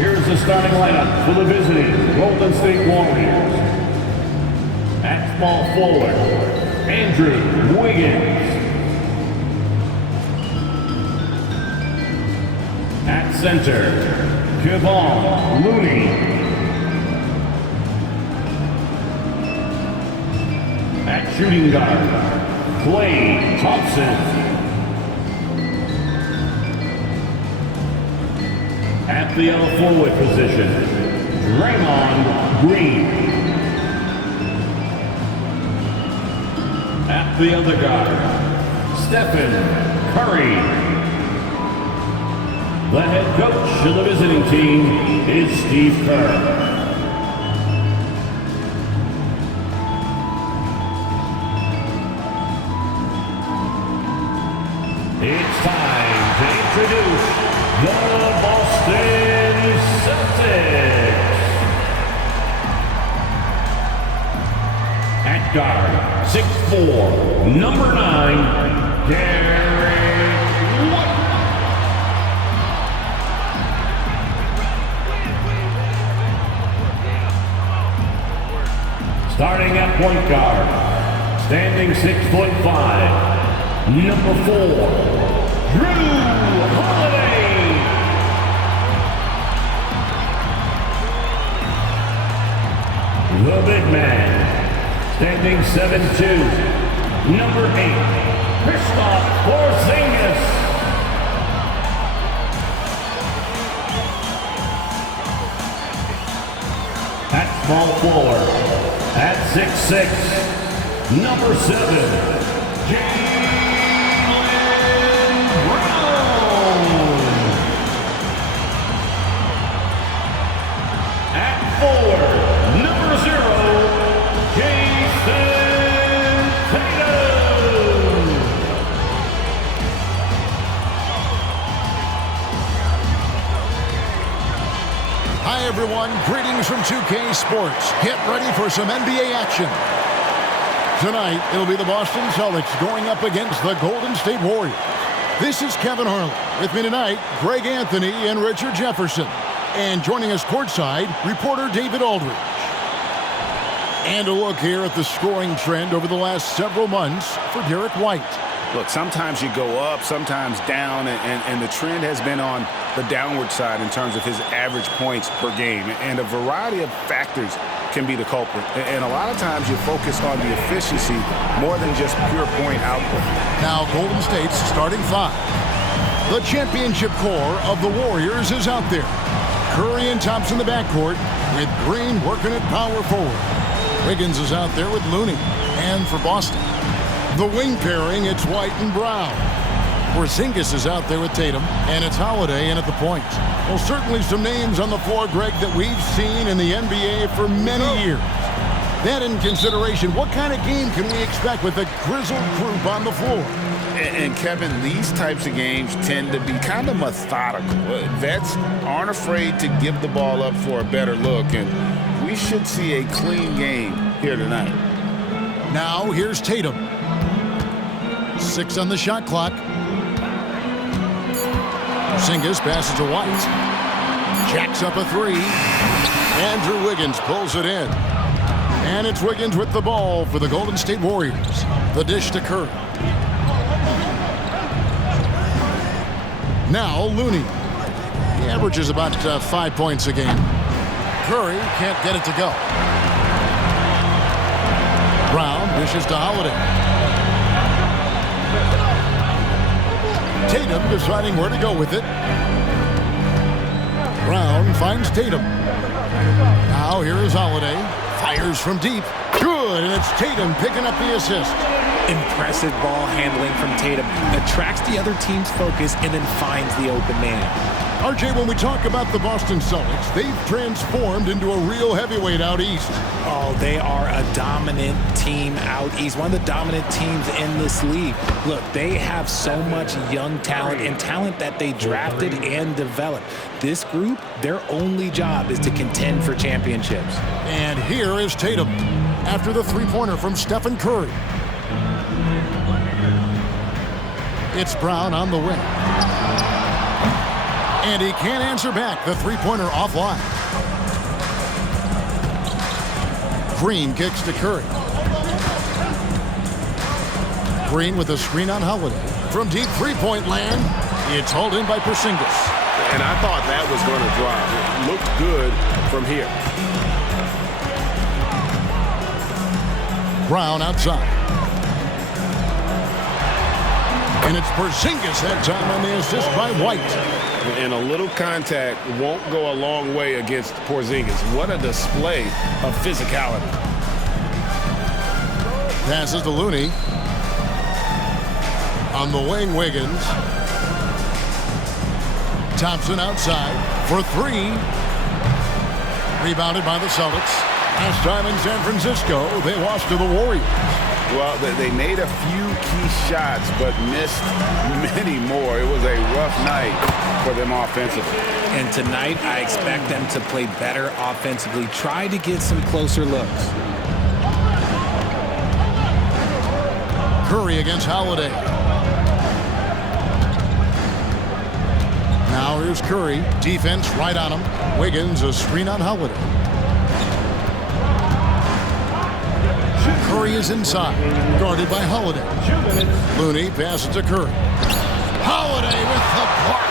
Here's the starting lineup for the visiting Golden State Warriors. At small forward, Andrew Wiggins. At center, Kevon Looney. At shooting guard, Klay Thompson. At the L forward position, Draymond Green. At the other guard, Stephen Curry. The head coach of the visiting team is Steve Kerr. It's time to introduce the Boston Celtics. At guard, 6'4", number 9, Derek White. Starting at point guard, standing 6'5", number 4, Drew Holiday. The big man, standing 7'2", number 8, Kristaps Porzingis. At small forward, at 6'6", number 7, Jaylen Brown. At forward, number 0, Jason Tatum. Hi everyone, greetings from 2K Sports. Get ready for some NBA action. Tonight, it'll be the Boston Celtics going up against the Golden State Warriors. This is Kevin Harlan. With me tonight, Greg Anthony and Richard Jefferson. And joining us courtside, reporter David Aldridge. And a look here at the scoring trend over the last several months for Derek White. Look, sometimes you go up, sometimes down, and the trend has been on the downward side in terms of his average points per game. And a variety of factors can be the culprit. And a lot of times you focus on the efficiency more than just pure point output. Now Golden State's starting 5. The championship core of the Warriors is out there. Curry and Thompson in the backcourt, with Green working at power forward. Wiggins is out there with Looney. And for Boston, the wing pairing, it's White and Brown. Porzingis is out there with Tatum, and it's Holiday in at the point. Well, certainly some names on the floor, Greg, that we've seen in the NBA for many years. That in consideration, what kind of game can we expect with a grizzled group on the floor? And Kevin, these types of games tend to be kind of methodical. Vets aren't afraid to give the ball up for a better look, and we should see a clean game here tonight. Now, here's Tatum. 6 on the shot clock. Porzingis passes to White. Jacks up a 3. Andrew Wiggins pulls it in. And it's Wiggins with the ball for the Golden State Warriors. The dish to Curry. Now Looney. He averages about 5 points a game. Curry can't get it to go. Brown dishes to Holiday. Tatum deciding where to go with it. Brown finds Tatum. Now here is Holiday. Fires from deep. Good, and it's Tatum picking up the assist. Impressive ball handling from Tatum. Attracts the other team's focus and then finds the open man. RJ, when we talk about the Boston Celtics, they've transformed into a real heavyweight out east. Oh, they are a dominant team out east. One of the dominant teams in this league. Look, they have so much young talent and talent that they drafted and developed. This group, their only job is to contend for championships. And here is Tatum after the three-pointer from Stephen Curry. It's Brown on the wing. And he can't answer back. The three-pointer offline. Green kicks to Curry. Green with a screen on Holiday. From deep three-point land, it's hauled in by Porzingis. And I thought that was going to drop. It looked good from here. Brown outside. And it's Porzingis that time on the assist by White. And a little contact won't go a long way against Porzingis. What a display of physicality. Passes to Looney. On the wing, Wiggins. Thompson outside for three. Rebounded by the Celtics. Last time in San Francisco, they lost to the Warriors. Well, they made a few key shots, but missed many more. It was a rough night for them offensively. And tonight, I expect them to play better offensively. Try to get some closer looks. Curry against Holiday. Now here's Curry. Defense right on him. Wiggins a screen on Holiday. Curry is inside. Guarded by Holiday. Looney passes to Curry. Holiday with the block.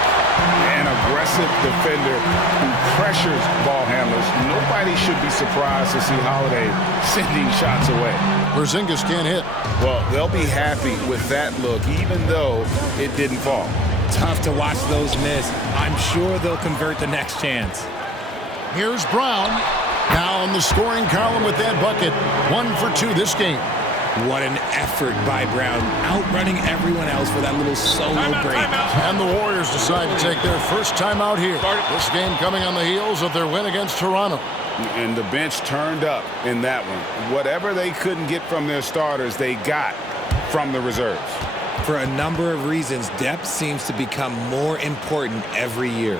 An aggressive defender who pressures ball handlers. Nobody should be surprised to see Holiday sending shots away. Porzingis can't hit. Well, they'll be happy with that look, even though it didn't fall. Tough to watch those miss. I'm sure they'll convert the next chance. Here's Brown. Now on the scoring column with that bucket. 1 for 2 this game. What an effort by Brown, outrunning everyone else for that little solo break. And the Warriors decide to take their first timeout here. This game coming on the heels of their win against Toronto. And the bench turned up in that one. Whatever they couldn't get from their starters, they got from the reserves. For a number of reasons, depth seems to become more important every year.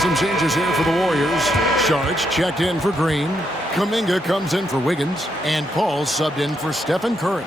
Some changes here for the Warriors. Saric checked in for Green. Kuminga comes in for Wiggins. And Paul subbed in for Stephen Curry.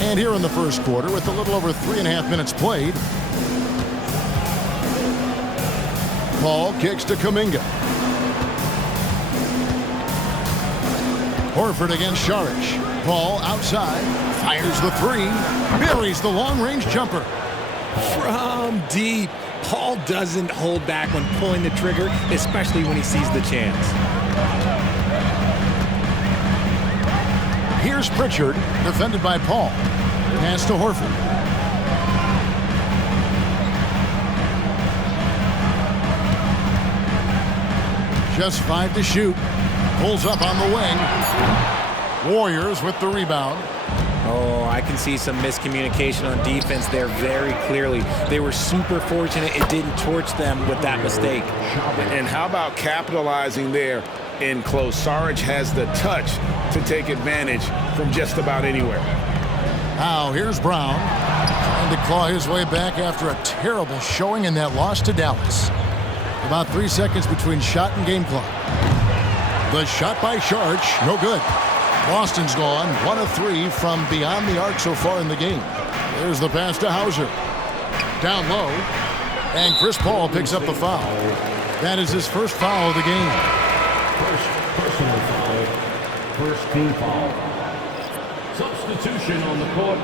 And here in the first quarter, with a little over 3.5 minutes played, Paul kicks to Kuminga. Horford against Saric. Paul outside, fires the three, buries the long-range jumper. From deep, Paul doesn't hold back when pulling the trigger, especially when he sees the chance. Here's Pritchard, defended by Paul. Pass to Horford. Just 5 to shoot. Pulls up on the wing. Warriors with the rebound. Oh, I can see some miscommunication on defense there very clearly. They were super fortunate it didn't torch them with that mistake. And how about capitalizing there in close. Saric has the touch to take advantage from just about anywhere. Now here's Brown trying to claw his way back after a terrible showing in that loss to Dallas. About 3 seconds between shot and game clock. The shot by Saric, no good. Boston's gone 1 of 3 from beyond the arc so far in the game. There's the pass to Hauser. Down low. And Chris Paul picks up the foul. That is his first foul of the game. First personal foul. First team foul. Substitution on the court.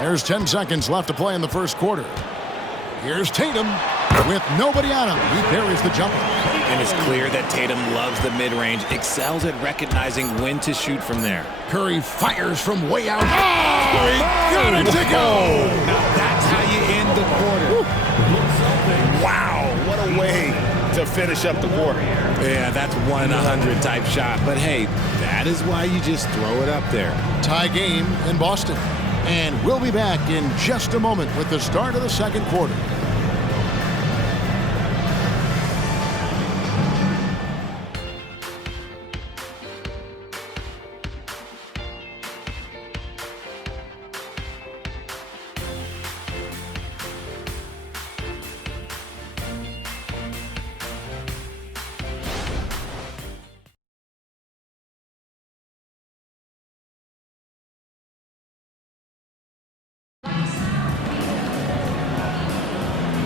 There's 10 seconds left to play in the first quarter. Here's Tatum with nobody on him. He buries the jumper. And it's clear that Tatum loves the mid-range, excels at recognizing when to shoot from there. Curry fires from way out. Oh, he got it to go. Now that's how you end the quarter. Wow, what a way to finish up the quarter. Yeah, that's 1 in 100 type shot. But hey, that is why you just throw it up there. Tie game in Boston. And we'll be back in just a moment with the start of the second quarter.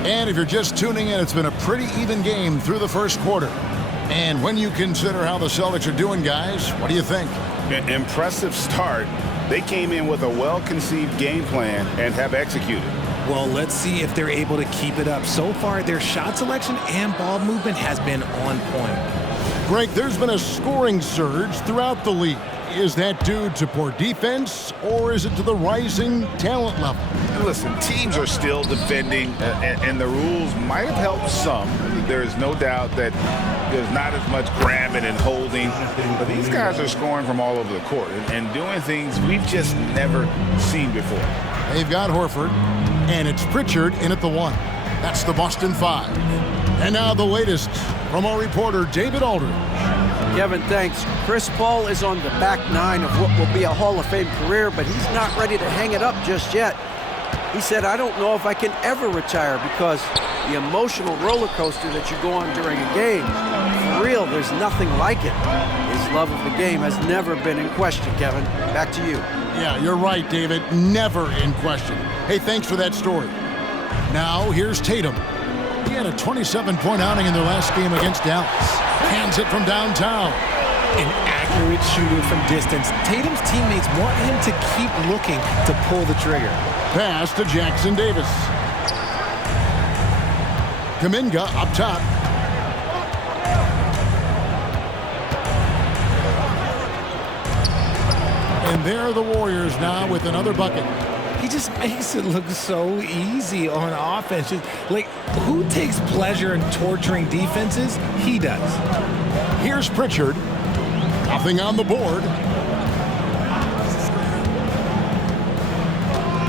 And if you're just tuning in, it's been a pretty even game through the first quarter. And when you consider how the Celtics are doing, guys, what do you think? An impressive start. They came in with a well-conceived game plan and have executed. Well, let's see if they're able to keep it up. So far, their shot selection and ball movement has been on point. Greg, there's been a scoring surge throughout the league. Is that due to poor defense, or is it to the rising talent level? Listen, teams are still defending, and the rules might have helped some. There is no doubt that there's not as much grabbing and holding, but these guys are scoring from all over the court and doing things we've just never seen before. They've got Horford, and it's Pritchard in at the 1. That's the Boston 5. And now the latest from our reporter, David Aldridge. Kevin, thanks. Chris Paul is on the back 9 of what will be a Hall of Fame career, but he's not ready to hang it up just yet. He said, I don't know if I can ever retire because the emotional roller coaster that you go on during a game, for real, there's nothing like it. His love of the game has never been in question, Kevin. Back to you. Yeah, you're right, David. Never in question. Hey, thanks for that story. Now, here's Tatum. He had a 27-point outing in their last game against Dallas. Hands it from downtown. An accurate shooter from distance. Tatum's teammates want him to keep looking to pull the trigger. Pass to Jackson Davis. Kuminga up top. And there are the Warriors now with another bucket. He just makes it look so easy on offense. Like, who takes pleasure in torturing defenses? He does. Here's Pritchard. Nothing on the board.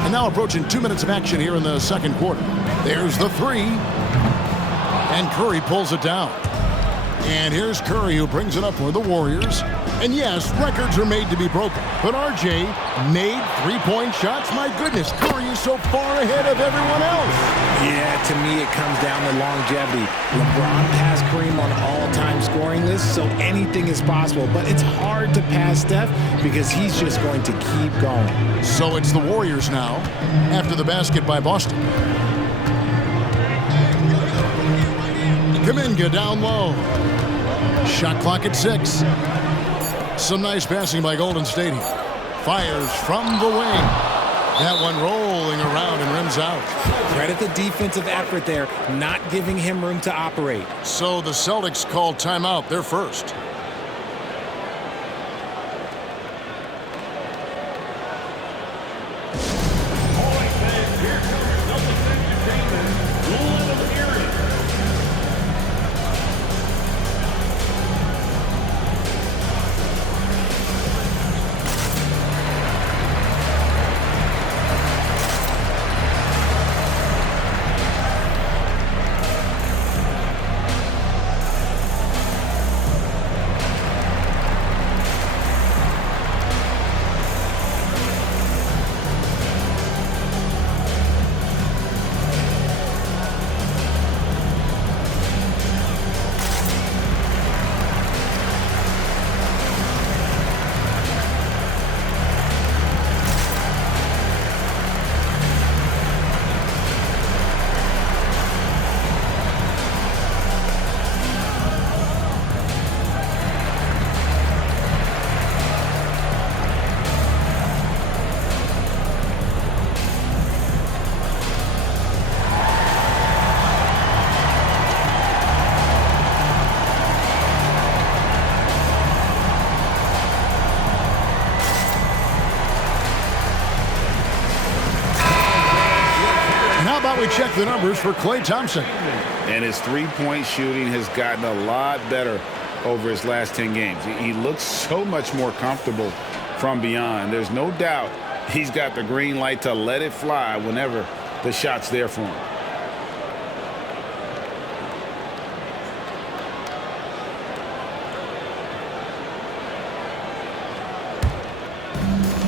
And now approaching 2 minutes of action here in the second quarter. There's the 3. And Curry pulls it down. And here's Curry who brings it up for the Warriors. And yes, records are made to be broken. But RJ made 3-point shots. My goodness, Curry is so far ahead of everyone else. Yeah, to me it comes down to longevity. LeBron passed Kareem on all-time scoring lists, so anything is possible. But it's hard to pass Steph because he's just going to keep going. So it's the Warriors now after the basket by Boston. Kuminga down low. Shot clock at 6. Some nice passing by Golden State here. Fires from the wing. That one rolling around and rims out. Credit the defensive effort there, not giving him room to operate. So the Celtics call timeout. They're first. we check the numbers for Klay Thompson. And his three-point shooting has gotten a lot better over his last 10 games. He looks so much more comfortable from beyond. There's no doubt he's got the green light to let it fly whenever the shot's there for him.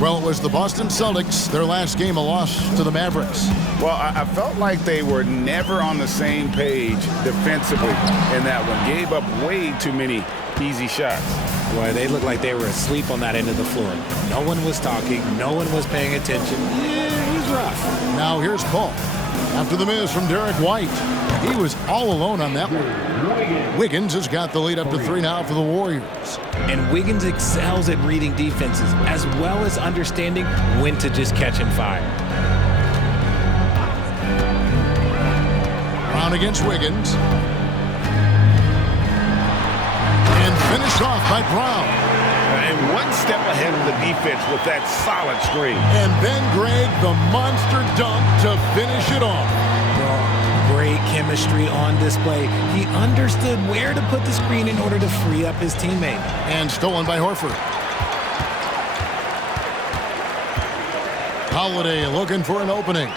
Well, it was the Boston Celtics, their last game, a loss to the Mavericks. Well, I felt like they were never on the same page defensively in that one. Gave up way too many easy shots. Boy, they looked like they were asleep on that end of the floor. No one was talking. No one was paying attention. Yeah, it was rough. Now here's Paul. After the miss from Derek White. He was all alone on that one. Wiggins has got the lead up to 3 now for the Warriors. And Wiggins excels at reading defenses as well as understanding when to just catch and fire. Brown against Wiggins. And finished off by Brown. And one step ahead of the defense with that solid screen. And then Greg, the monster dunk to finish it off. Great chemistry on display. He understood where to put the screen in order to free up his teammate. And stolen by Horford. Holiday looking for an opening.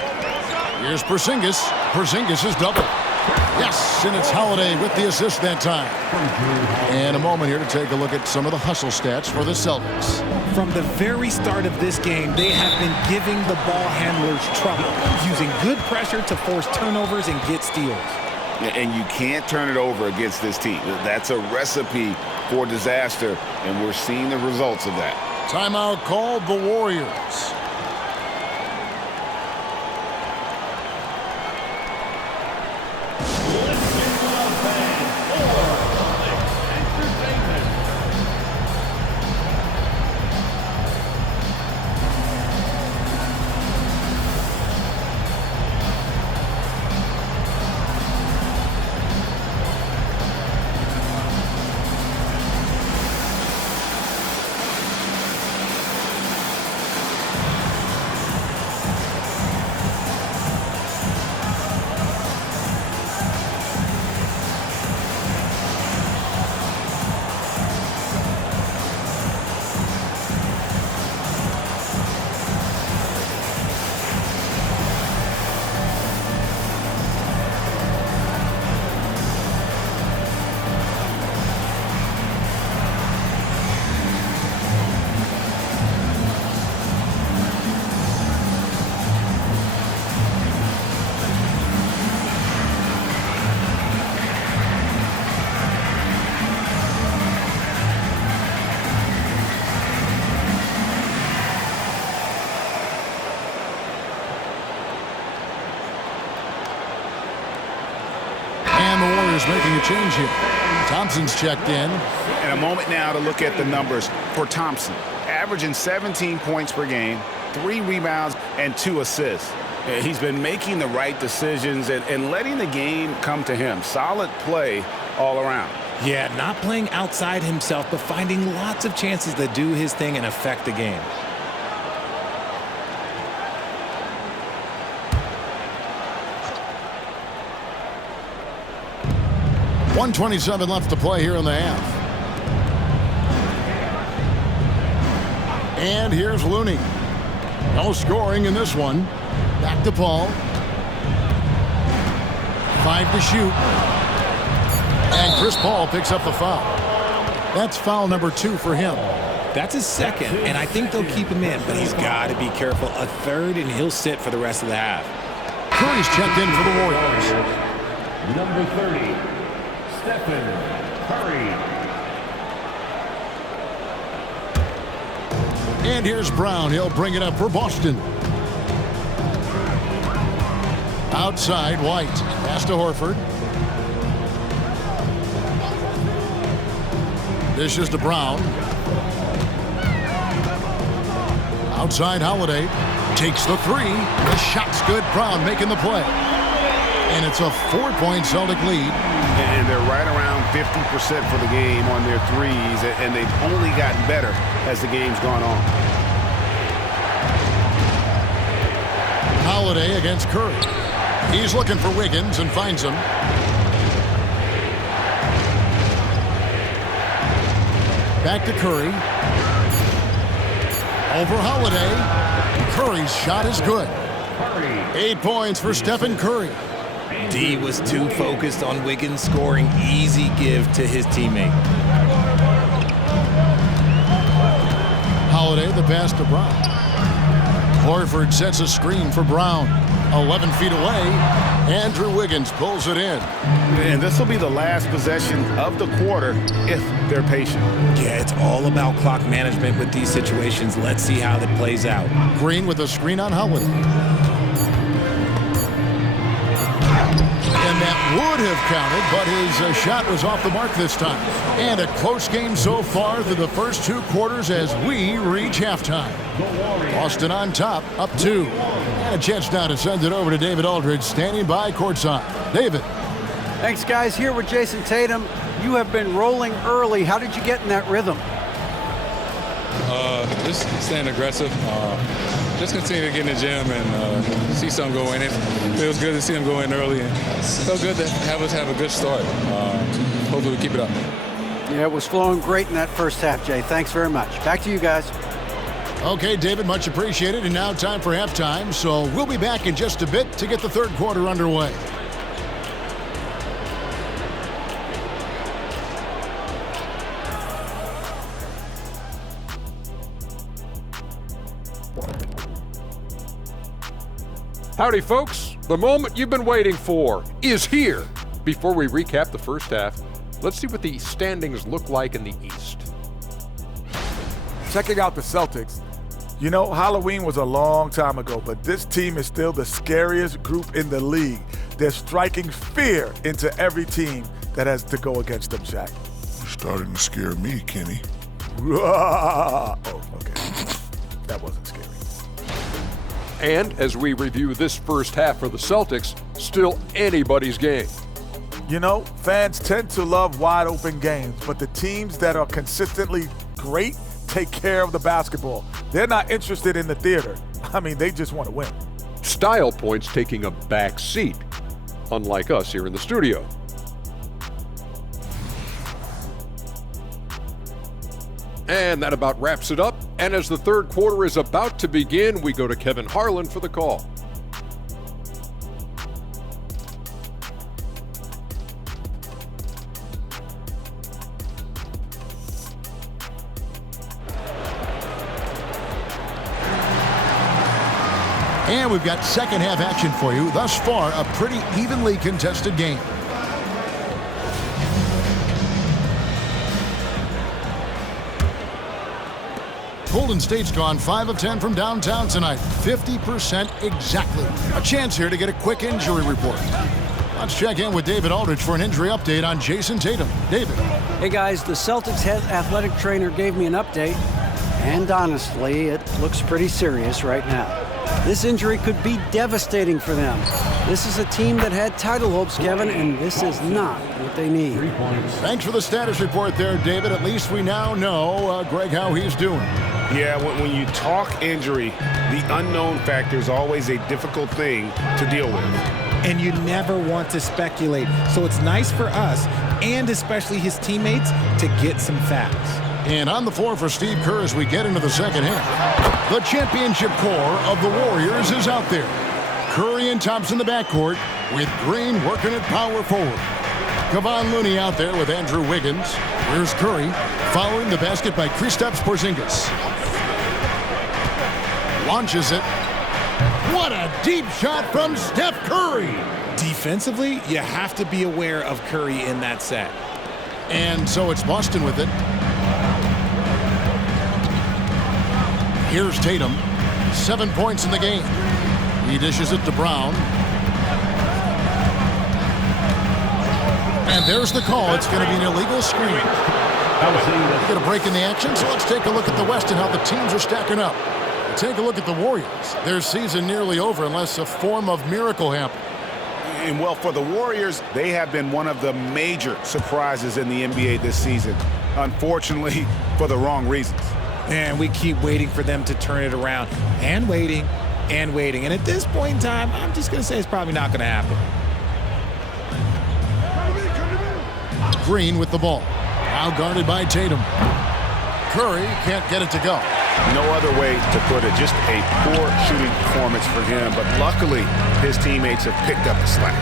Here's Porzingis. Porzingis is double. Yes, and it's Holiday with the assist that time. And a moment here to take a look at some of the hustle stats for the Celtics. From the very start of this game, they have been giving the ball handlers trouble, using good pressure to force turnovers and get steals. And you can't turn it over against this team. That's a recipe for disaster, and we're seeing the results of that. Timeout called the Warriors. Making a change here. Thompson's checked in. And a moment now to look at the numbers for Thompson. Averaging 17 points per game, 3 rebounds, and 2 assists. He's been making the right decisions and letting the game come to him. Solid play all around. Yeah, not playing outside himself, but finding lots of chances to do his thing and affect the game. .127 left to play here in the half. And here's Looney. No scoring in this one. Back to Paul. 5 to shoot. And Chris Paul picks up the foul. That's foul number 2 for him. That's his second, and I think they'll keep him in, but he's got to be careful. A third, and he'll sit for the rest of the half. Curry's checked in for the Warriors. Number 30. Stephen Curry. And here's Brown. He'll bring it up for Boston. Outside, White. Pass to Horford. Dishes to Brown. Outside, Holiday. Takes the 3. The shot's good. Brown making the play. And it's a 4-point Celtic lead. And they're right around 50% for the game on their threes, and they've only gotten better as the game's gone on. Holiday against Curry. He's looking for Wiggins and finds him. Back to Curry. Over Holiday. Curry's shot is good. 8 points for Stephen Curry. D was too focused on Wiggins scoring. Easy give to his teammate. Holiday, the pass to Brown. Horford sets a screen for Brown. 11 feet away. Andrew Wiggins pulls it in. And this will be the last possession of the quarter if they're patient. Yeah, it's all about clock management with these situations. Let's see how that plays out. Green with a screen on Holiday. And that would have counted, but his shot was off the mark this time. And a close game so far through the first 2 quarters as we reach halftime. Boston on top, up 2. And a chance now to send it over to David Aldridge, standing by courtside. David. Thanks, guys. Here with Jason Tatum. You have been rolling early. How did you get in that rhythm? Just staying aggressive. Just continue to get in the gym and see something go in. It feels good to see him go in early, and it felt good to have us have a good start. Hopefully we keep it up. Yeah, it was flowing great in that first half, Jay. Thanks very much. Back to you guys. Okay, David, much appreciated. And now time for halftime, so we'll be back in just a bit to get the third quarter underway. Howdy, folks. The moment you've been waiting for is here. Before we recap the first half, let's see what the standings look like in the East. Checking out the Celtics. You know, Halloween was a long time ago, but this team is still the scariest group in the league. They're striking fear into every team that has to go against them, Shaq. You're starting to scare me, Kenny. Oh, okay. That wasn't scary. And as we review this first half for the Celtics, still anybody's game. You know, fans tend to love wide-open games, but the teams that are consistently great take care of the basketball. They're not interested in the theater. I mean, they just want to win. Style points taking a back seat, unlike us here in the studio. And that about wraps it up. And as the third quarter is about to begin, we go to Kevin Harlan for the call. And we've got second half action for you. Thus far, a pretty evenly contested game. Golden State's gone 5 of 10 from downtown tonight. 50% exactly. A chance here to get a quick injury report. Let's check in with David Aldridge for an injury update on Jason Tatum. David. Hey, guys, the Celtics head athletic trainer gave me an update, and honestly, it looks pretty serious right now. This injury could be devastating for them. This is a team that had title hopes, Kevin, and this is not what they need. Thanks for the status report there, David. At least we now know, Greg, how he's doing. Yeah, when you talk injury, the unknown factor is always a difficult thing to deal with. And you never want to speculate. So it's nice for us, and especially his teammates, to get some facts. And on the floor for Steve Kerr as we get into the second half. The championship core of the Warriors is out there. Curry and Thompson in the backcourt with Green working at power forward. Kevon Looney out there with Andrew Wiggins. Here's Curry following the basket by Kristaps Porzingis. Launches it. What a deep shot from Steph Curry. Defensively, you have to be aware of Curry in that set. And so it's Boston with it. Here's Tatum. 7 points in the game. He dishes it to Brown. And there's the call. It's going to be an illegal screen. We get a break in the action, so let's take a look at the West and how the teams are stacking up. Take a look at the Warriors. Their season nearly over unless a form of miracle happens. And well, for the Warriors, they have been one of the major surprises in the NBA this season. Unfortunately, for the wrong reasons. And we keep waiting for them to turn it around. And waiting and waiting. And at this point in time, I'm just going to say it's probably not going to happen. Green with the ball. Now guarded by Tatum. Curry can't get it to go. No other way to put it. Just a poor shooting performance for him. But luckily, his teammates have picked up the slack.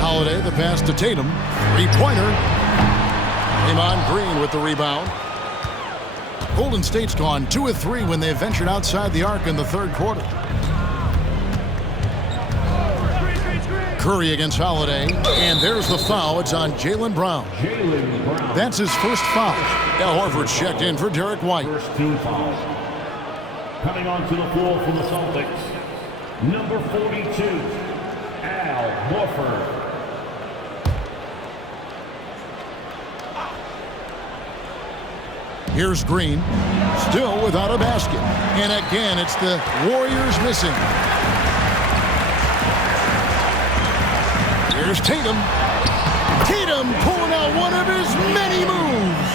Holiday, the pass to Tatum. Three-pointer. Draymond Green with the rebound. Golden State's gone 2 of 3 when they ventured outside the arc in the third quarter. Curry against Holiday, and there's the foul. It's on Jaylen Brown. That's his first foul. Al Horford checked in for Derek White. First 2 fouls. Coming onto the floor for the Celtics, number 42, Al Horford. Here's Green, still without a basket. And again, it's the Warriors missing. Here's Tatum. Tatum pulling out one of his many moves.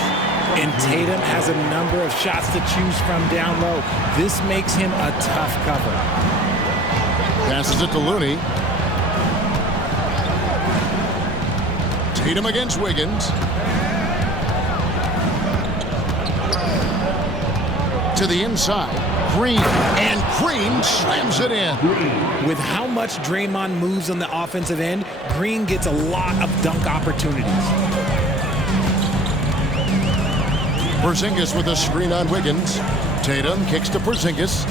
And Tatum has a number of shots to choose from down low. This makes him a tough cover. Passes it to Looney. Tatum against Wiggins. To the inside. Green. And Green slams it in. With how much Draymond moves on the offensive end, Green gets a lot of dunk opportunities. Porzingis with a screen on Wiggins. Tatum kicks to Porzingis.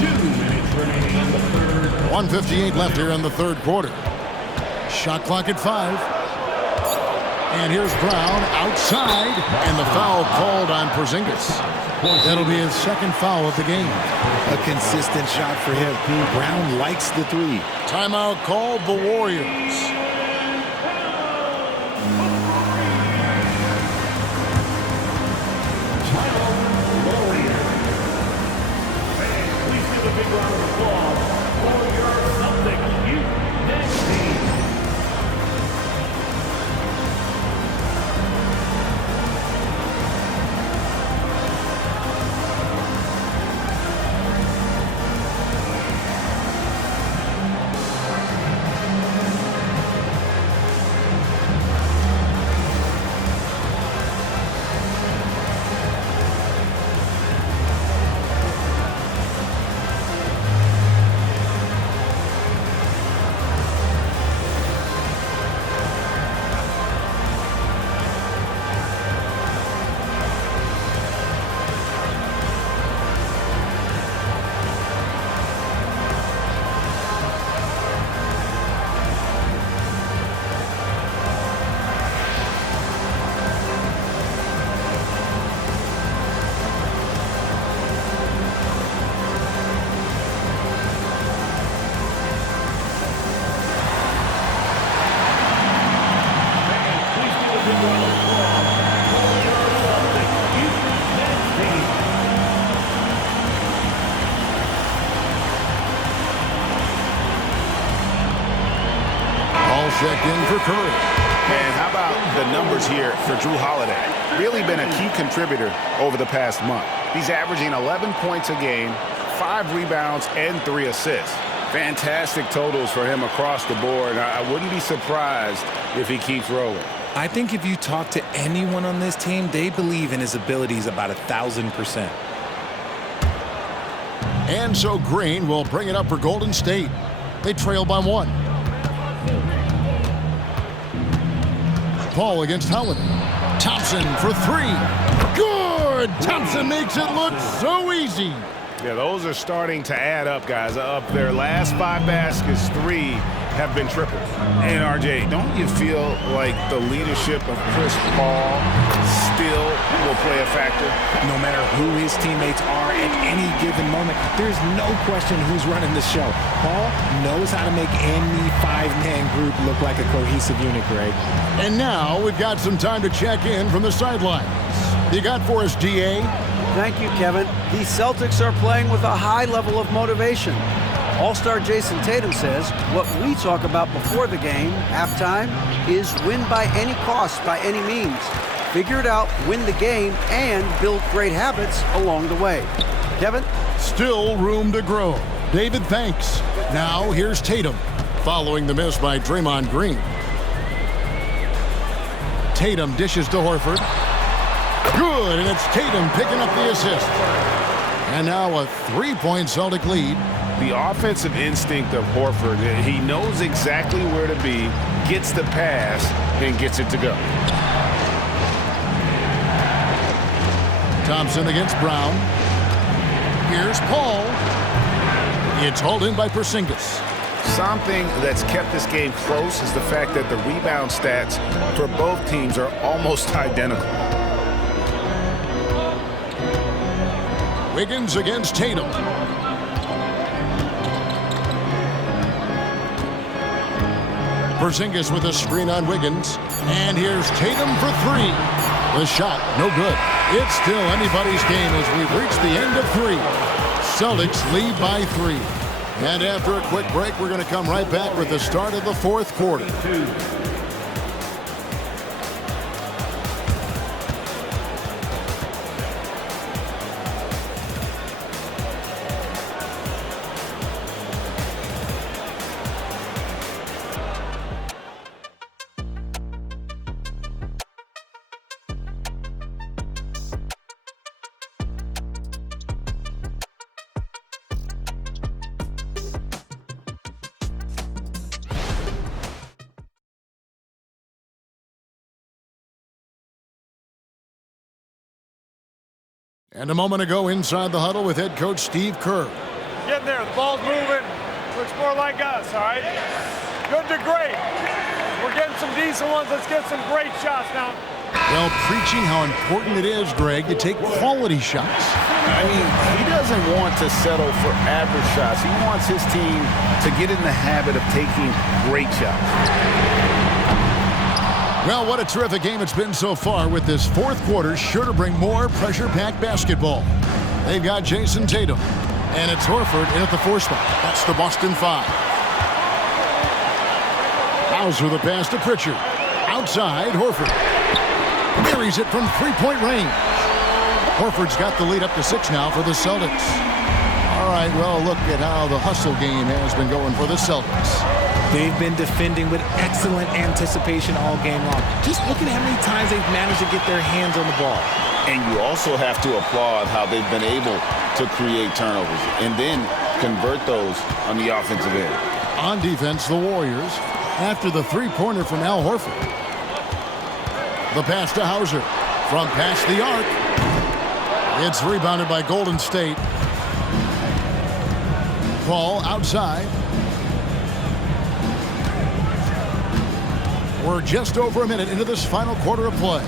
2 minutes remaining in the third. 1:58 left here in the third quarter. Shot clock at 5. And here's Brown outside, and the foul called on Porzingis. That'll be his second foul of the game. A consistent shot for him. Brown likes the 3. Timeout called the Warriors. Warriors. Fans, please give a big round of applause for your Celtics youth next team. Checked in for Curry. And how about the numbers here for Jrue Holiday? Really been a key contributor over the past month. He's averaging 11 points a game, 5 rebounds, and 3 assists. Fantastic totals for him across the board. I wouldn't be surprised if he keeps rolling. I think if you talk to anyone on this team, they believe in his abilities about 1,000%. And so Green will bring it up for Golden State. They trail by 1. Paul against Holiday. Thompson for 3. Good! Thompson makes it look so easy. Yeah, those are starting to add up, guys. Of their last 5 baskets, 3 have been triples. And RJ, don't you feel like the leadership of Chris Paul still will play a factor? No matter who his teammates are at any given moment, there's no question who's running the show. Paul knows how to make any 5-man group look like a cohesive unit, Greg. And now we've got some time to check in from the sidelines. You got for us, DA? Thank you, Kevin. The Celtics are playing with a high level of motivation. All-star Jason Tatum says what we talk about before the game, halftime, is win by any cost, by any means. figure it out, win the game, and build great habits along the way. Kevin? Still room to grow. David, thanks. Now here's Tatum, following the miss by Draymond Green. Tatum dishes to Horford. Good, and it's Tatum picking up the assist. And now a three-point Celtic lead. The offensive instinct of Horford, he knows exactly where to be, gets the pass, and gets it to go. Thompson against Brown. Here's Paul. It's hauled in by Porzingis. Something that's kept this game close is the fact that the rebound stats for both teams are almost identical. Wiggins against Tatum. Porzingis with a screen on Wiggins. And here's Tatum for three. The shot, no good. It's still anybody's game as we've reached the end of three. Celtics lead by 3. And after a quick break, we're going to come right back with the start of the fourth quarter. And a moment ago inside the huddle with head coach Steve Kerr. Getting there, the ball's moving. Looks more like us, all right? Good to great. We're getting some decent ones. Let's get some great shots now. Well, preaching how important it is, Greg, to take quality shots. I mean, he doesn't want to settle for average shots. He wants his team to get in the habit of taking great shots. Well, what a terrific game it's been so far, with this fourth quarter sure to bring more pressure-packed basketball. They've got Jason Tatum, and it's Horford in at the 4 spot. That's the Boston 5. Hauser the pass to Pritchard. Outside, Horford. Marries it from three-point range. Horford's got the lead up to 6 now for the Celtics. All right, well, look at how the hustle game has been going for the Celtics. They've been defending with excellent anticipation all game long. Just look at how many times they've managed to get their hands on the ball. And you also have to applaud how they've been able to create turnovers and then convert those on the offensive end. On defense, the Warriors, after the three-pointer from Al Horford. The pass to Hauser from past the arc. It's rebounded by Golden State. Paul outside. We're just over a minute into this final quarter of play.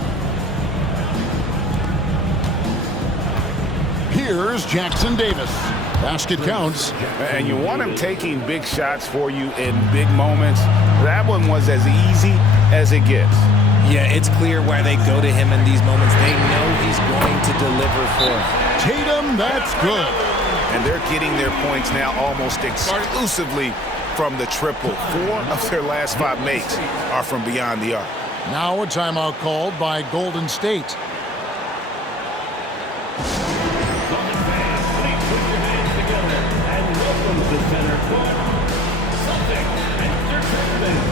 Here's Jackson Davis. Basket counts. And you want him taking big shots for you in big moments. That one was as easy as it gets. Yeah, it's clear why they go to him in these moments. They know he's going to deliver for them. Tatum, that's good. And they're getting their points now almost exclusively from the triple. 4 of their last 5 makes are from beyond the arc. Now a timeout called by Golden State. Please put your hands together and welcome to center court, Celtics Entertainment.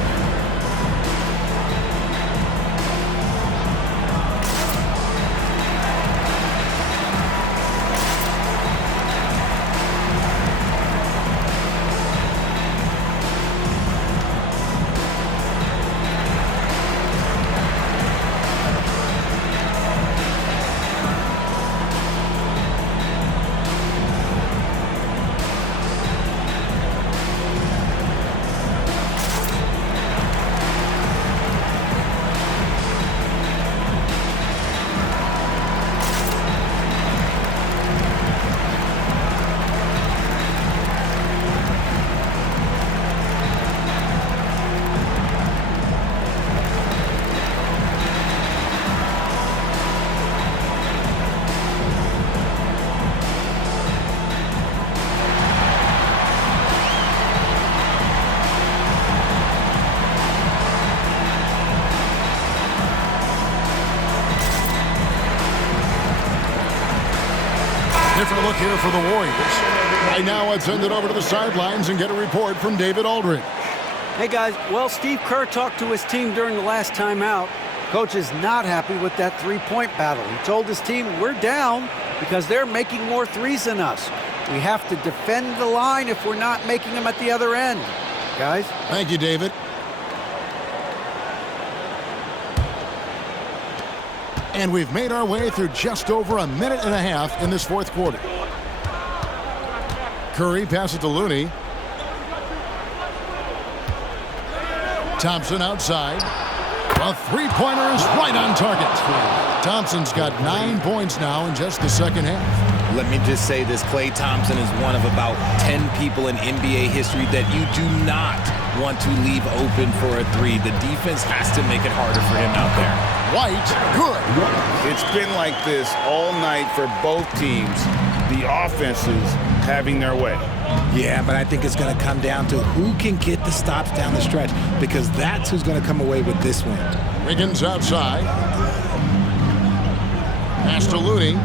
look here for the Warriors. Right now, let's send it over to the sidelines and get a report from David Aldridge. Hey, guys. Well, Steve Kerr talked to his team during the last timeout. Coach is not happy with that three-point battle. He told his team, we're down because they're making more threes than us. We have to defend the line if we're not making them at the other end. Guys? Thank you, David. And we've made our way through just over a minute and a half in this fourth quarter. Curry passes to Looney. Thompson outside. A three-pointer is right on target. Thompson's got 9 points now in just the second half. Let me just say this. Klay Thompson is one of about 10 people in NBA history that you do not want to leave open for a three. The defense has to make it harder for him out there. White, good. It's been like this all night for both teams. The offenses having their way. Yeah, but I think it's going to come down to who can get the stops down the stretch, because that's who's going to come away with this win. Wiggins outside. Pass to Looney.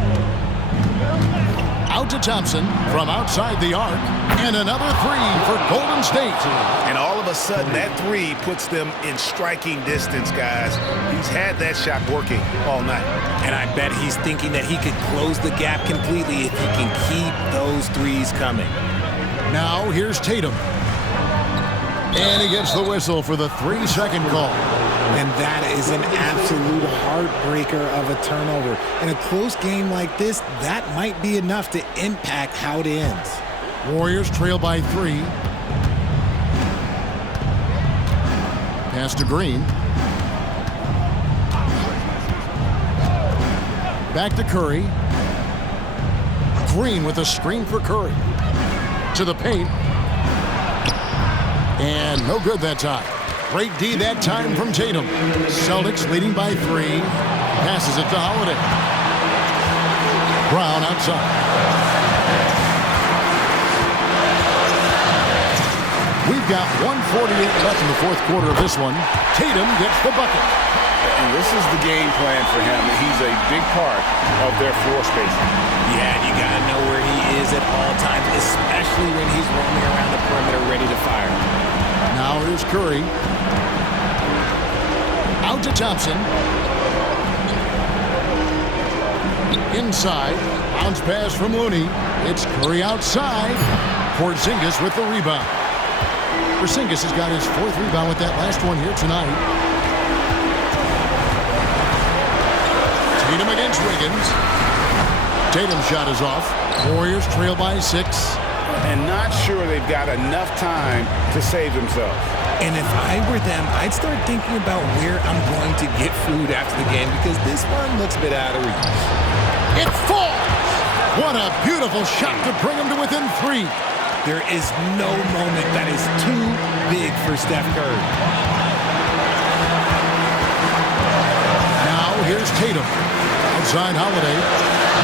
Out to Thompson from outside the arc. And another three for Golden State. And all of a sudden, that three puts them in striking distance, guys. He's had that shot working all night. And I bet he's thinking that he could close the gap completely if he can keep those threes coming. Now here's Tatum. And he gets the whistle for the 3-second call. And that is an absolute heartbreaker of a turnover. In a close game like this, that might be enough to impact how it ends. Warriors trail by 3. Pass to Green. Back to Curry. Green with a screen for Curry. To the paint. And no good that time. Great D that time from Tatum. Celtics leading by 3. Passes it to Holiday. Brown outside. We've got 1:48 left in the fourth quarter of this one. Tatum gets the bucket. And this is the game plan for him. He's a big part of their floor spacing. Yeah, you got to know where he is at all times, especially when he's roaming around the perimeter ready to fire. Now here's Curry. Out to Thompson. Inside. Bounce pass from Looney. It's Curry outside. Porzingis with the rebound. Porzingis has got his 4th rebound with that last one here tonight. Tatum against Wiggins. Tatum's shot is off. Warriors trail by 6. And not sure they've got enough time to save themselves. And if I were them, I'd start thinking about where I'm going to get food after the game, because this one looks a bit out of reach. It falls! What a beautiful shot to bring him to within 3. There is no moment that is too big for Steph Curry. Now here's Tatum. Outside Holiday.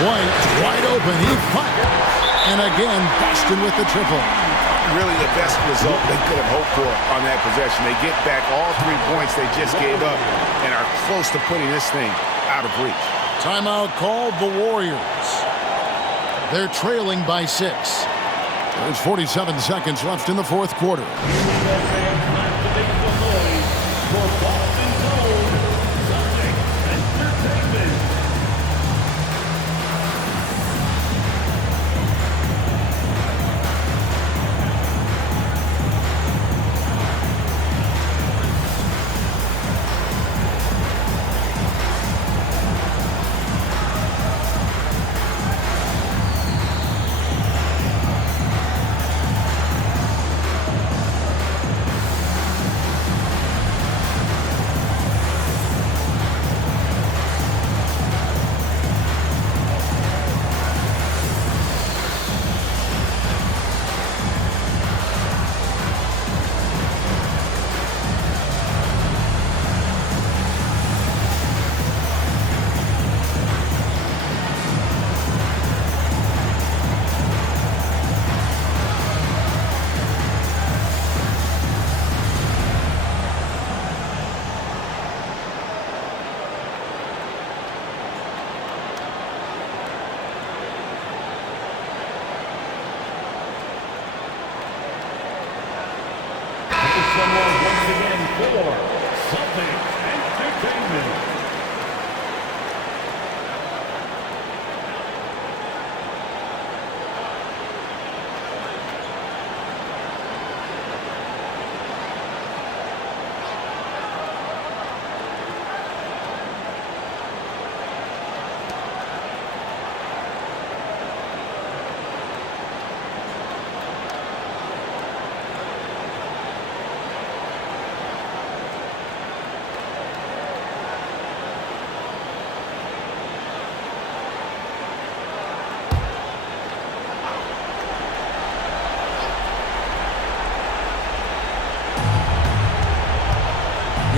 White wide open. He fired. And again, Boston with the triple. Really the best result they could have hoped for on that possession. They get back all 3 points they just gave up and are close to putting this thing out of reach. Timeout called the Warriors. They're trailing by 6. There's 47 seconds left in the fourth quarter.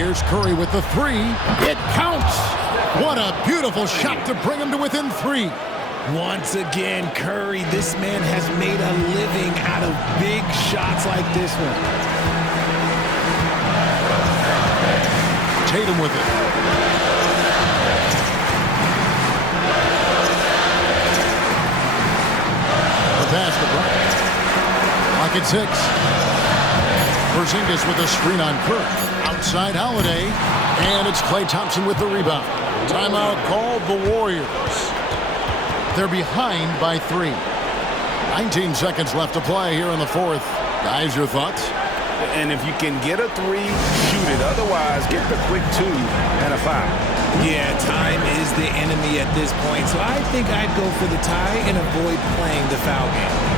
Here's Curry with the three. It counts. What a beautiful shot to bring him to within 3. Once again, Curry, this man has made a living out of big shots like this one. Tatum with it. The pass to Bryant. Clock at 6. Porzingis with a screen on Kirk. Outside Holiday. And it's Klay Thompson with the rebound. Timeout called the Warriors. They're behind by 3. 19 seconds left to play here in the fourth. Guys, your thoughts? And if you can get a 3, shoot it. Otherwise, get the quick 2 and a foul. Yeah, time is the enemy at this point. So I think I'd go for the tie and avoid playing the foul game.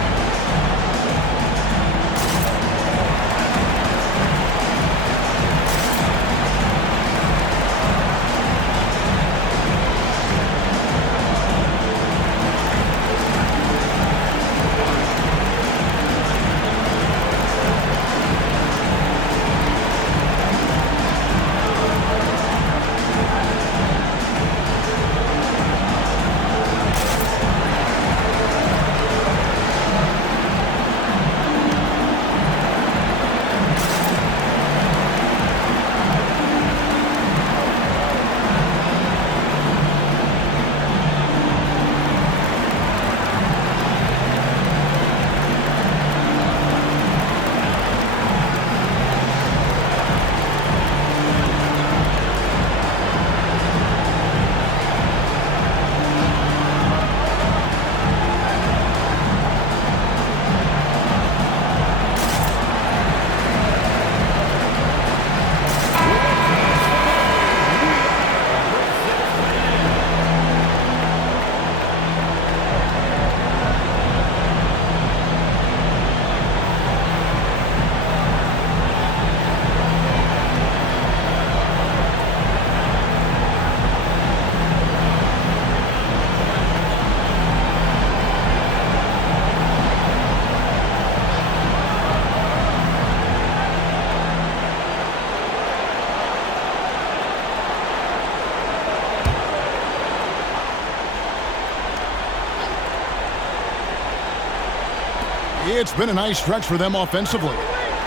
It's been a nice stretch for them offensively.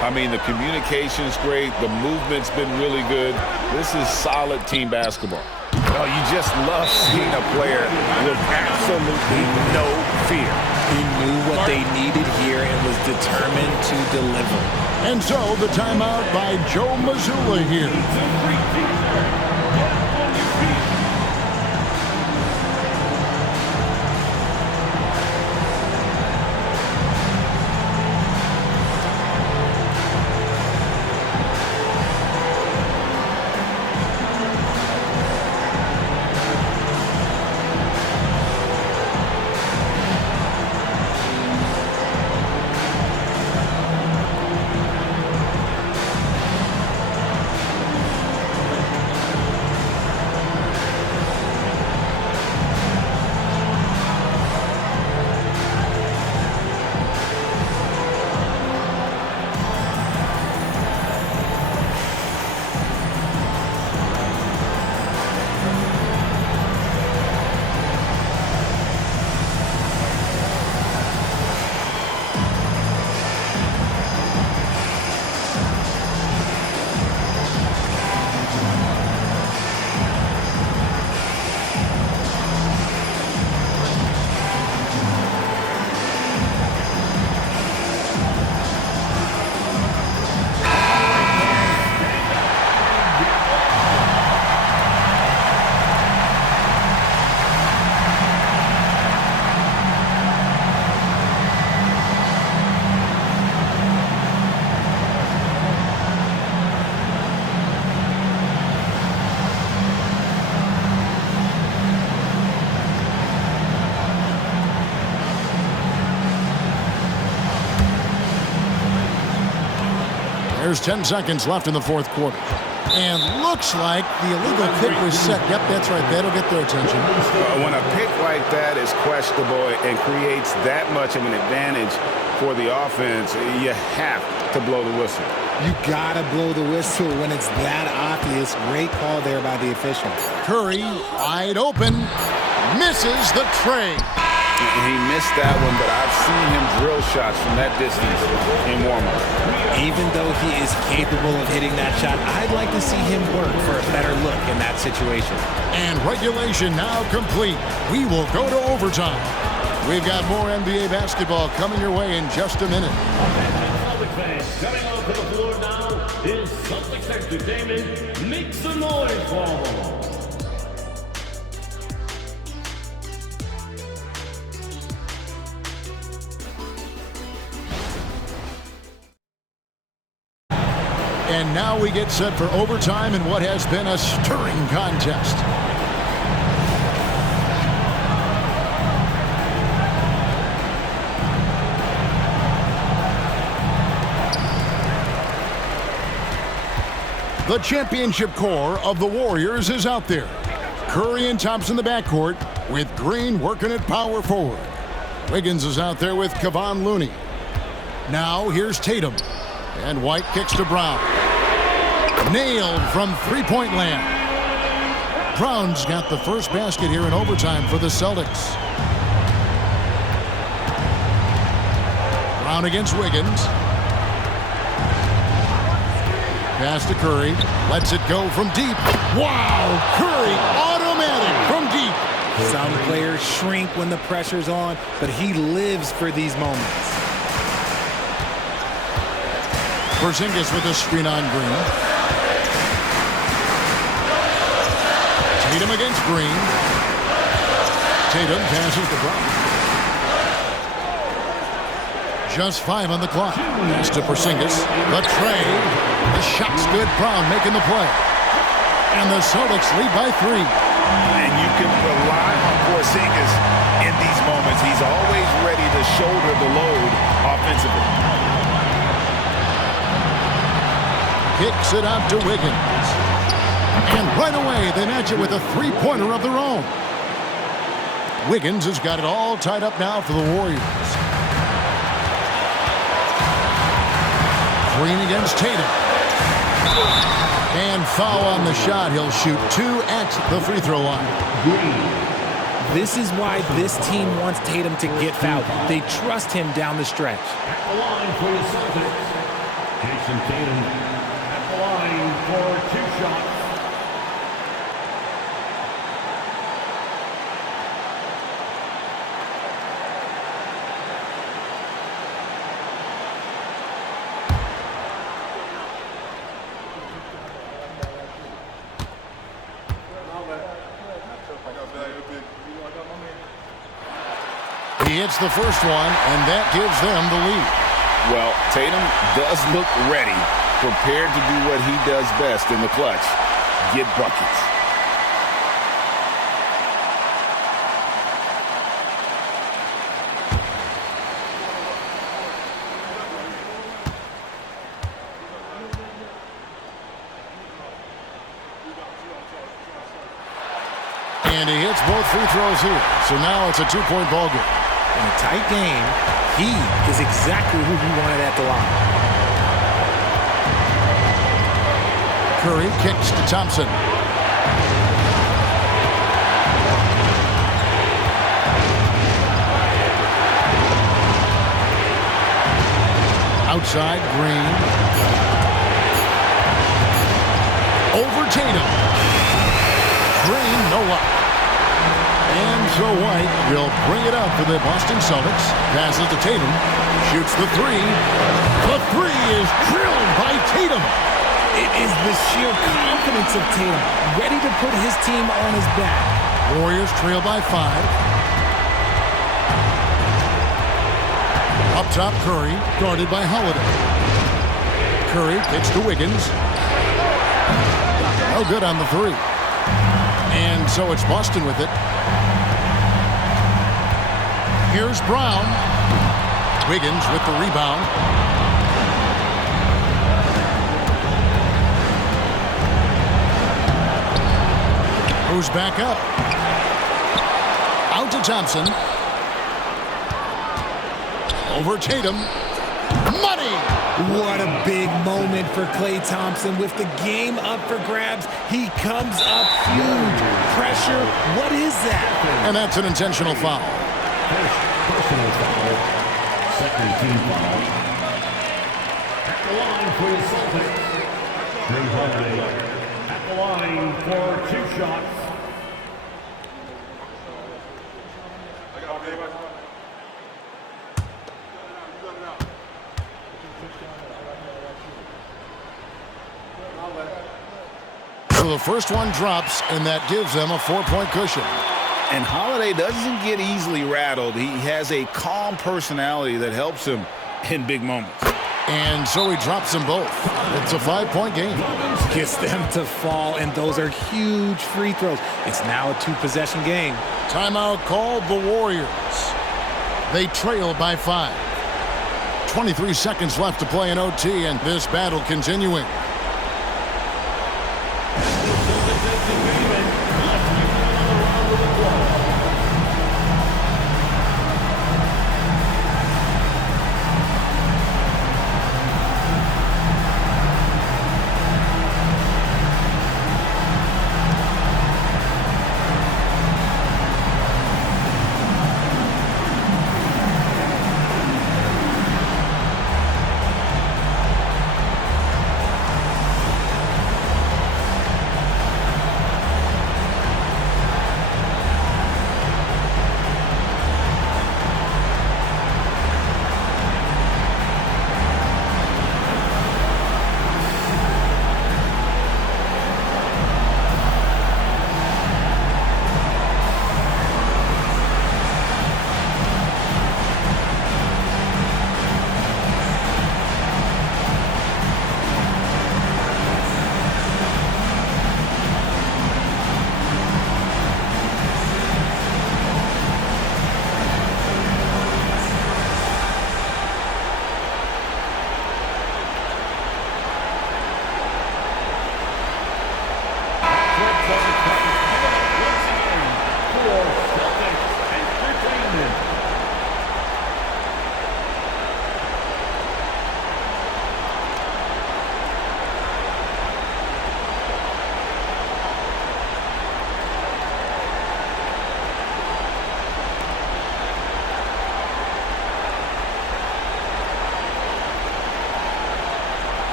I mean, the communication's great. The movement's been really good. This is solid team basketball. Oh, you just love seeing a player with absolutely no fear. He knew what they needed here and was determined to deliver. And so the timeout by Joe Mazzulla here. There's 10 seconds left in the fourth quarter. And looks like the illegal kick was set. Yep, that's right. That'll get their attention. When a pick like that is questionable and creates that much of an advantage for the offense, you have to blow the whistle. You gotta blow the whistle when it's that obvious. Great call there by the official. Curry wide open, misses the tray. He missed that one, but I've seen him drill shots from that distance in warm-up. Even though he is capable of hitting that shot, I'd like to see him work for a better look in that situation. And regulation now complete. We will go to overtime. We've got more NBA basketball coming your way in just a minute. Celtics fans, coming onto the floor now is Celtics Entertainment. Make some noise for them. And now we get set for overtime in what has been a stirring contest. The championship core of the Warriors is out there. Curry and Thompson in the backcourt with Green working at power forward. Wiggins is out there with Kevon Looney. Now here's Tatum. And White kicks to Brown. Nailed from three-point land. Brown's got the first basket here in overtime for the Celtics. Brown against Wiggins. Pass to Curry. Lets it go from deep. Wow! Curry automatic from deep. Some players shrink when the pressure's on, but he lives for these moments. Porzingis with a screen on Green. Tatum against Green. Tatum passes to Brown. Just 5 on the clock. Pass to Porzingis. The trade. The shot's good. Brown making the play. And the Celtics lead by 3. And you can rely on Porzingis in these moments. He's always ready to shoulder the load offensively. Kicks it out to Wiggins. And right away, they match it with a three-pointer of their own. Wiggins has got it all tied up now for the Warriors. Green against Tatum. And foul on the shot. He'll shoot 2 at the free throw line. This is why this team wants Tatum to get fouled. They trust him down the stretch. At the line for the Celtics, Jason Tatum. Line for 2 shots. He hits the first one, and that gives them the lead. Well, Tatum does look ready, prepared to do what he does best in the clutch, get buckets. And he hits both free throws here. So now it's a 2-point ball game. In a tight game, he is exactly who we wanted at the line. Curry kicks to Thompson. Outside, Green. Over Tatum. Green, no luck. And so White will bring it up for the Boston Celtics. Passes to Tatum. Shoots the 3. The 3 is drilled by Tatum. It is the sheer confidence of Tatum, ready to put his team on his back. Warriors trail by 5. Up top, Curry, guarded by Holiday. Curry kicks to Wiggins. No good on the 3. And so it's Boston with it. Here's Brown. Wiggins with the rebound. Goes back up. Out to Thompson. Over Tatum. Money! What a big moment for Klay Thompson. With the game up for grabs, he comes up huge. Pressure, what is that? And that's an intentional foul. Personal foul. Second team foul. At the line for the Celtics. Drew Holiday at the line for 2 shots. So the first one drops, and that gives them a 4-point cushion. And Holiday doesn't get easily rattled. He has a calm personality that helps him in big moments. And so he drops them both. It's a 5-point game. Gets them to fall, and those are huge free throws. It's now a 2-possession game. Timeout called the Warriors. They trail by 5. 23 seconds left to play in OT, and this battle continuing.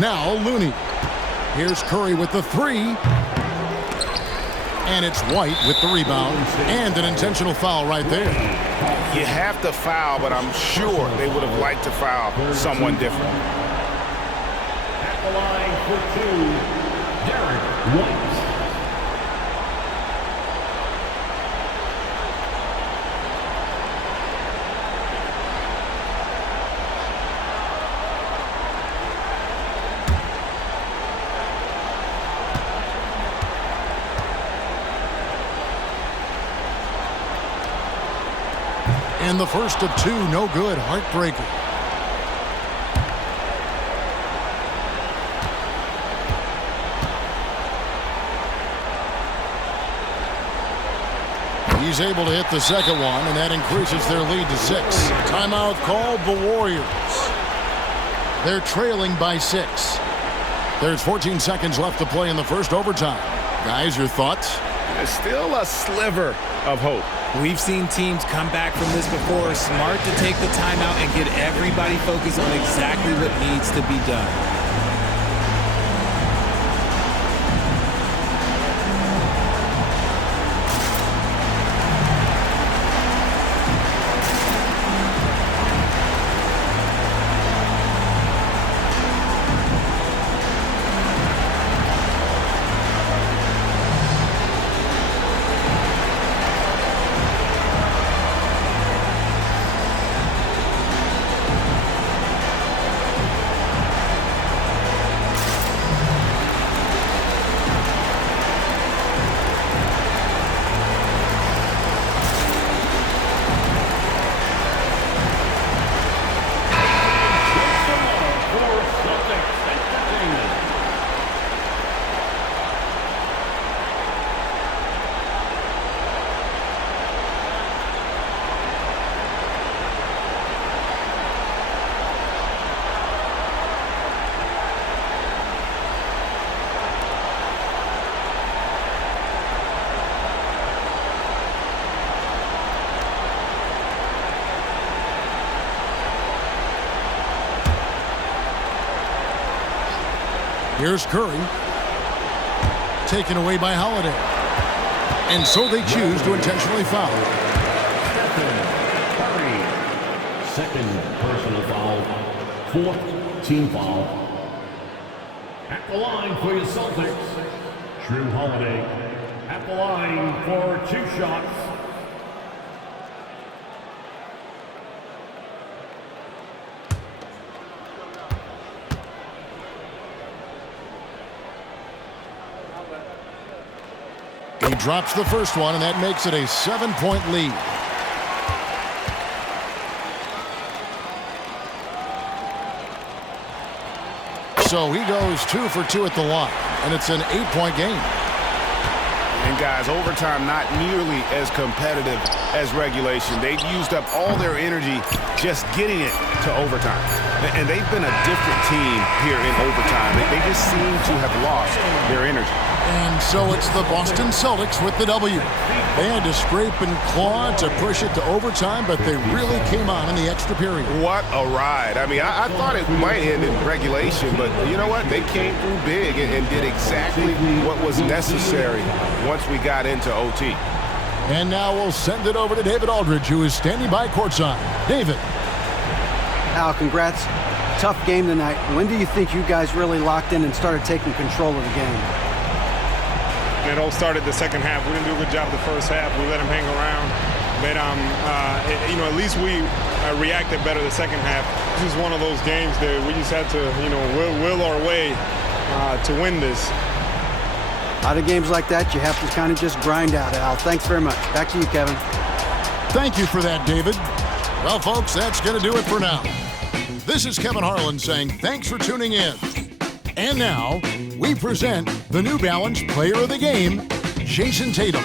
Now Looney. Here's Curry with the 3. And it's White with the rebound. And an intentional foul right there. You have to foul, but I'm sure they would have liked to foul someone different. At the line for 2, Derek White. And the first of 2, no good. Heartbreaker. He's able to hit the second one, and that increases their lead to 6. Timeout called the Warriors. They're trailing by 6. There's 14 seconds left to play in the first overtime. Guys, your thoughts? There's still a sliver of hope. We've seen teams come back from this before. Smart to take the timeout and get everybody focused on exactly what needs to be done. Here's Curry. Taken away by Holiday. And so they choose to intentionally foul. Curry. Second personal foul. Fourth team foul. At the line for your Celtics, Drew Holiday. At the line for 2 shots. He drops the first one, and that makes it a 7-point lead. So he goes 2 for 2 at the line, and it's an 8-point game. And guys, overtime not nearly as competitive as regulation. They've used up all their energy just getting it to overtime. And they've been a different team here in overtime. They just seem to have lost their energy. And so it's the Boston Celtics with the W. They had to scrape and claw to push it to overtime, but they really came on in the extra period. What a ride. I mean, I thought it might end in regulation, but you know what? They came through big and did exactly what was necessary once we got into OT. And now we'll send it over to David Aldridge, who is standing by courtside. David. Al, congrats. Tough game tonight. When do you think you guys really locked in and started taking control of the game? It all started the second half. We didn't do a good job the first half. We let them hang around. But, at least we reacted better the second half. This is one of those games that we just had to, will our way to win this. A lot of games like that, you have to kind of just grind out, Al. Thanks very much. Back to you, Kevin. Thank you for that, David. Well, folks, that's going to do it for now. This is Kevin Harlan saying thanks for tuning in. And now, we present the New Balance Player of the Game, Jason Tatum.